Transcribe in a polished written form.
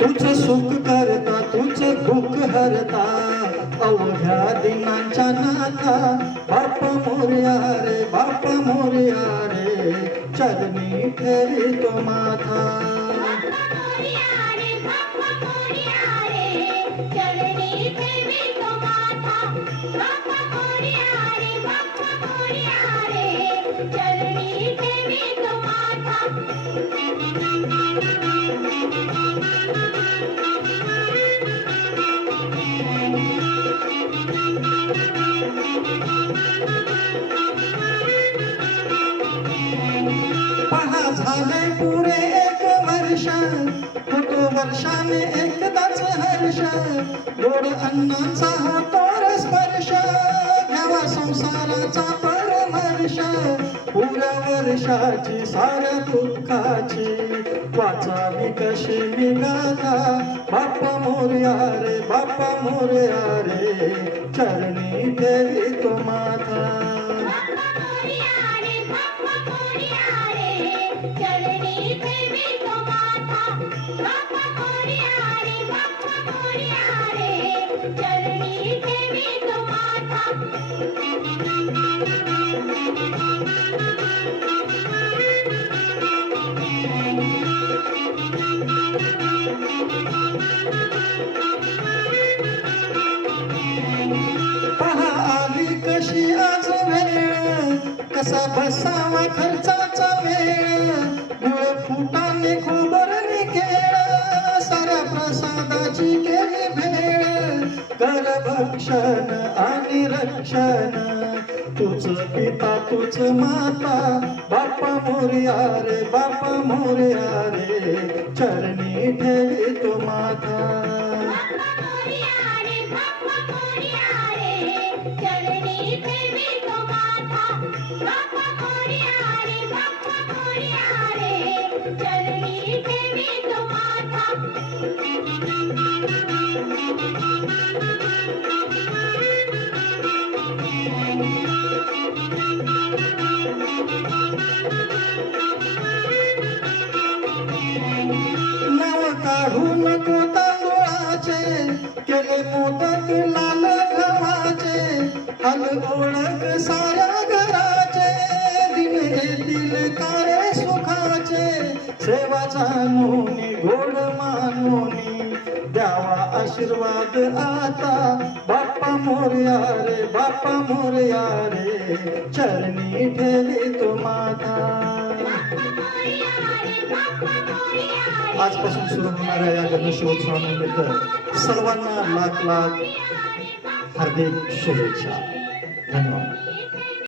तुझं सुख करता तुझं दुःख हरता अवघ्या दिनांच्या नाथा बाप मोरया रे बाप मोरया रे चरणी ठेवी तो माथा पहा झाले पुरे एक वर्ष होतो वर्षाने एकदाच हर्ष गोड अन्नाचा होतो स्पर्श घ्यावा संसाराचा परमर्श पुऱ्या वर्षाची साऱ्या दुःखाची वाचावी कशी मी गाथा बाप मोरया रे बाप मोरया रे चरणी ठेवी तो माथा पहा आली कशी आज वेळ कसा बसावा खर्चाचा वेळ गुळ फुटाने खोबरने केळ साऱ्या प्रसादाची केली भेळ कर भक्षण आणि रक्षण तुझ पिता तुझ माता बापा मोरया रे बापा मोरया रे चरणी ठेवी तो माथा नाव काढू नको तांदूळाचे केले मोदक लाल गव्हाचे हल ओळख साऱ्या घराचे दिन येतील कारे सुखाचे सेवा जाणूनी गोड मानूनी द्यावा आशीर्वाद आता बाप्पा मोरया रे बाप्पा मोरया रे चरणी ठेवी तो माथा आजपासून सुरू होणाऱ्या या गणेशोत्सवानिमित्त सर्वांना लाख लाख हार्दिक शुभेच्छा. धन्यवाद.